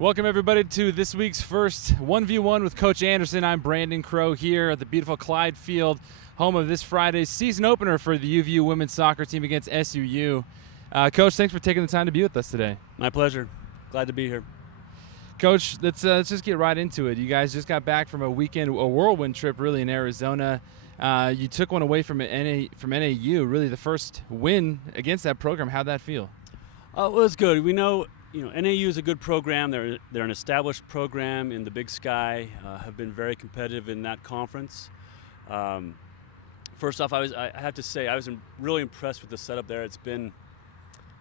Welcome, everybody, to this week's first 1v1 with Coach Anderson. I'm Brandon Crow here at the beautiful Clyde Field, home of this Friday's season opener for the UVU women's soccer team against SUU. Coach, thanks for taking the time to be with us today. My pleasure. Glad to be here. Coach, let's just get right into it. You guys just got back from a whirlwind trip, really, in Arizona. You took one away from NAU, really the first win against that program. How'd that feel? It was good. We know, NAU is a good program. They're an established program in the Big Sky. Have been very competitive in that conference. First off, I have to say I was really impressed with the setup there. It's been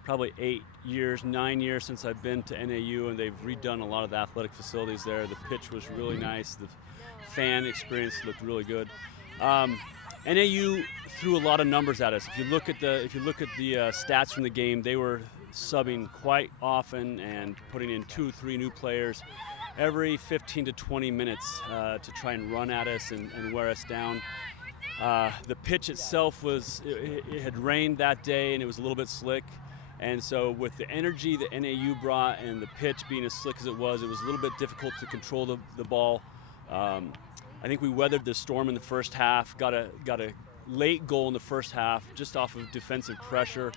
probably 9 years since I've been to NAU, and they've redone a lot of the athletic facilities there. The pitch was really nice. The fan experience looked really good. NAU threw a lot of numbers at us. If you look at the stats from the game, they were subbing quite often and putting in 2-3 new players every 15 to 20 minutes to try and run at us and wear us down. The pitch itself it had rained that day and it was a little bit slick, and so with the energy that NAU brought and the pitch being as slick as it was a little bit difficult to control the ball. I think we weathered the storm in the first half, got a late goal in the first half just off of defensive pressure.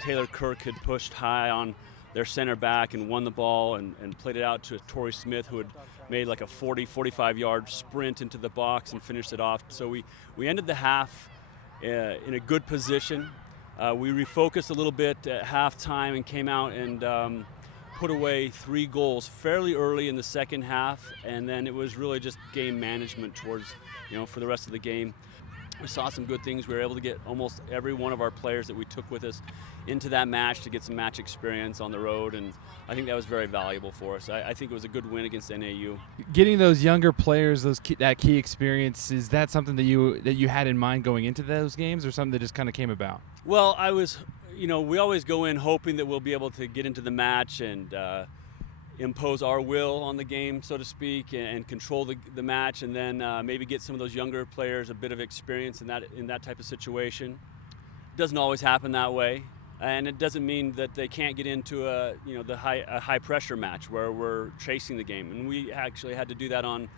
Taylor Kirk had pushed high on their center back and won the ball and played it out to Torrey Smith, who had made like a 45-yard sprint into the box and finished it off. So we ended the half in a good position. We refocused a little bit at halftime and came out and put away 3 goals fairly early in the second half, and then it was really just game management towards, for the rest of the game. We saw some good things. We were able to get almost every one of our players that we took with us into that match to get some match experience on the road, and I think that was very valuable for us. I think it was a good win against NAU. Getting those younger players, that key experience, is that something that you had in mind going into those games, or something that just kind of came about? Well, we always go in hoping that we'll be able to get into the match and impose our will on the game, so to speak, and control the match, and then maybe get some of those younger players a bit of experience in that type of situation. It doesn't always happen that way, and it doesn't mean that they can't get into a high pressure match where we're chasing the game. And we actually had to do that on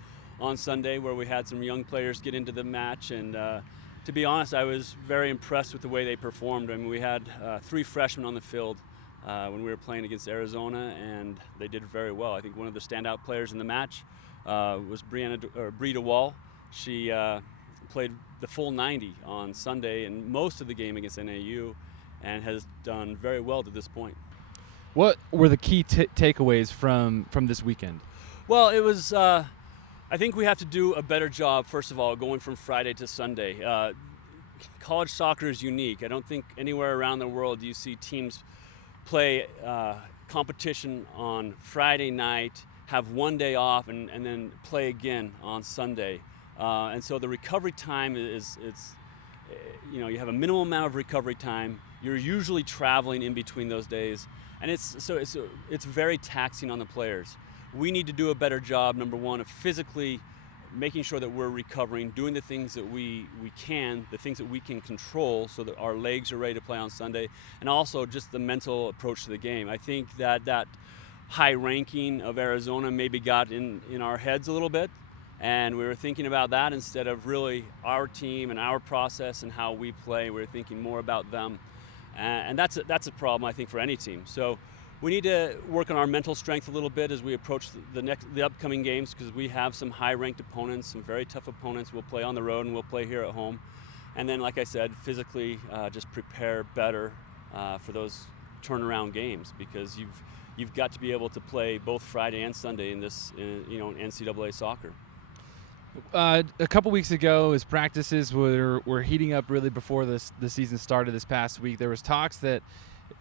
Sunday, where we had some young players get into the match, and to be honest, I was very impressed with the way they performed. I mean, we had 3 freshmen on the field when we were playing against Arizona, and they did very well. I think one of the standout players in the match was Bree DeWall. She played the full 90 on Sunday and most of the game against NAU, and has done very well to this point. What were the key takeaways from this weekend? Well, it was I think we have to do a better job, first of all, going from Friday to Sunday. College soccer is unique. I don't think anywhere around the world do you see teams play competition on Friday night, have one day off, and then play again on Sunday. And so the recovery time you have a minimum amount of recovery time. You're usually traveling in between those days, and it's very taxing on the players. We need to do a better job, number one, of physically making sure that we're recovering, doing the things that we can, the things that we can control, so that our legs are ready to play on Sunday, and also just the mental approach to the game. I think that high ranking of Arizona maybe got in our heads a little bit, and we were thinking about that instead of really our team and our process and how we play. We were thinking more about them, and that's a problem, I think, for any team. So we need to work on our mental strength a little bit as we approach the upcoming games, because we have some high-ranked opponents, some very tough opponents. We'll play on the road and we'll play here at home. And then, like I said, physically just prepare better for those turnaround games, because you've got to be able to play both Friday and Sunday in this, in NCAA soccer. A couple weeks ago, as practices were heating up really before the season started this past week, there was talks that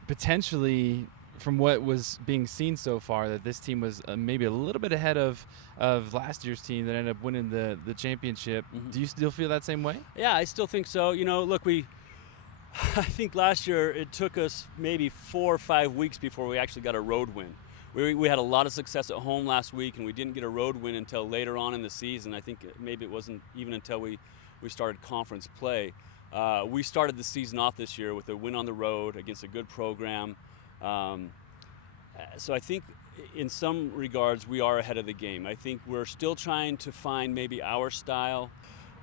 potentially, from what was being seen so far, that this team was maybe a little bit ahead of last year's team that ended up winning the championship. Mm-hmm. Do you still feel that same way? Yeah, I still think so. Look, I think last year it took us maybe 4 or 5 weeks before we actually got a road win. We had a lot of success at home last week, and we didn't get a road win until later on in the season. I think maybe it wasn't even until we started conference play. We started the season off this year with a win on the road against a good program. So I think in some regards we are ahead of the game. I think we're still trying to find maybe our style,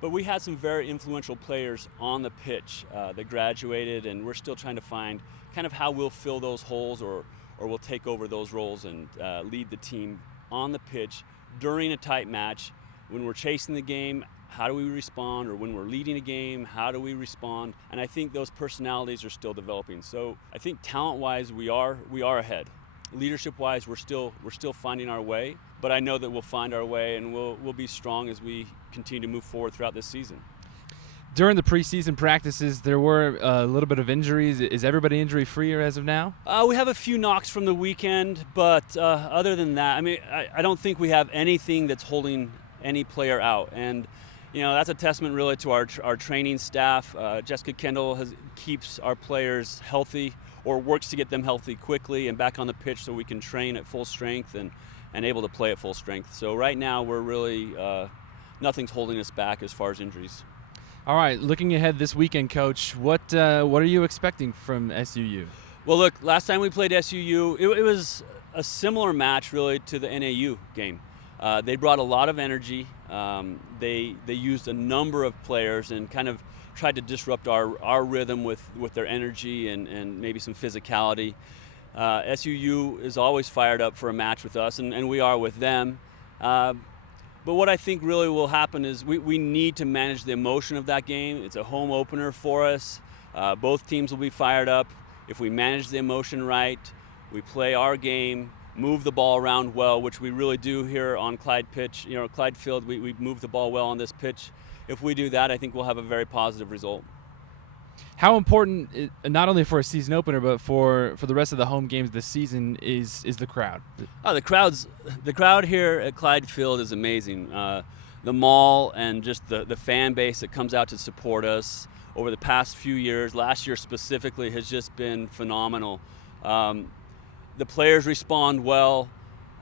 but we had some very influential players on the pitch that graduated, and we're still trying to find kind of how we'll fill those holes or we'll take over those roles and lead the team on the pitch during a tight match. When we're chasing the game, how do we respond? Or when we're leading a game, how do we respond? And I think those personalities are still developing. So I think talent-wise, we are ahead. Leadership-wise, we're still finding our way. But I know that we'll find our way, and we'll be strong as we continue to move forward throughout this season. During the preseason practices, there were a little bit of injuries. Is everybody injury-free as of now? We have a few knocks from the weekend, but other than that, I mean, I don't think we have anything that's holding any player out. And that's a testament really to our training staff. Jessica Kendall keeps our players healthy, or works to get them healthy quickly and back on the pitch so we can train at full strength and able to play at full strength. So right now we're really, nothing's holding us back as far as injuries. All right, looking ahead this weekend, Coach, what are you expecting from SUU? Well, look, last time we played SUU, it was a similar match really to the NAU game. They brought a lot of energy. They used a number of players and kind of tried to disrupt our rhythm with their energy and maybe some physicality. SUU is always fired up for a match with us, and we are with them. But what I think really will happen is we need to manage the emotion of that game. It's a home opener for us. Both teams will be fired up. If we manage the emotion right, we play our game, move the ball around well, which we really do here on Clyde pitch. Clyde Field, we move the ball well on this pitch. If we do that, I think we'll have a very positive result. How important, not only for a season opener, but for the rest of the home games this season, is the crowd? Oh, the crowd here at Clyde Field is amazing. The mall and just the fan base that comes out to support us over the past few years, last year specifically, has just been phenomenal. The players respond well.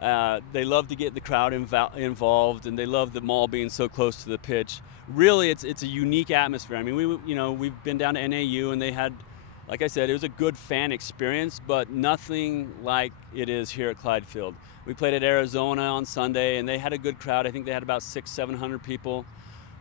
They love to get the crowd involved, and they love the mall being so close to the pitch. Really, it's a unique atmosphere. I mean, we've been down to NAU, and they had, like I said, it was a good fan experience, but nothing like it is here at Clyde Field. We played at Arizona on Sunday, and they had a good crowd. I think they had about 600-700 people,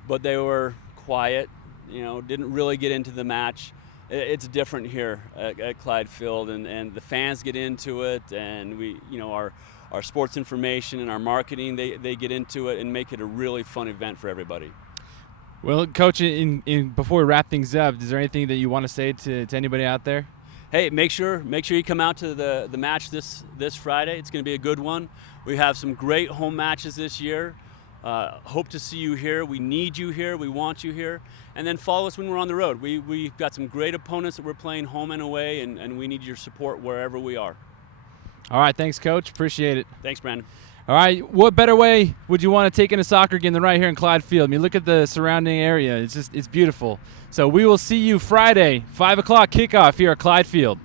but they were quiet. Didn't really get into the match. It's different here at Clyde Field, and the fans get into it, and we, our sports information and our marketing, they get into it and make it a really fun event for everybody. Well, Coach, before we wrap things up, is there anything that you want to say to anybody out there? Hey, make sure you come out to the match this Friday. It's going to be a good one. We have some great home matches this year. Hope to see you here. We need you here. We want you here. And then follow us when we're on the road. We've got some great opponents that we're playing home and away, and we need your support wherever we are. All right, thanks, Coach. Appreciate it. Thanks, Brandon. All right, what better way would you want to take in a soccer game than right here in Clyde Field? I mean, look at the surrounding area. It's beautiful. So we will see you Friday, 5 o'clock kickoff here at Clyde Field.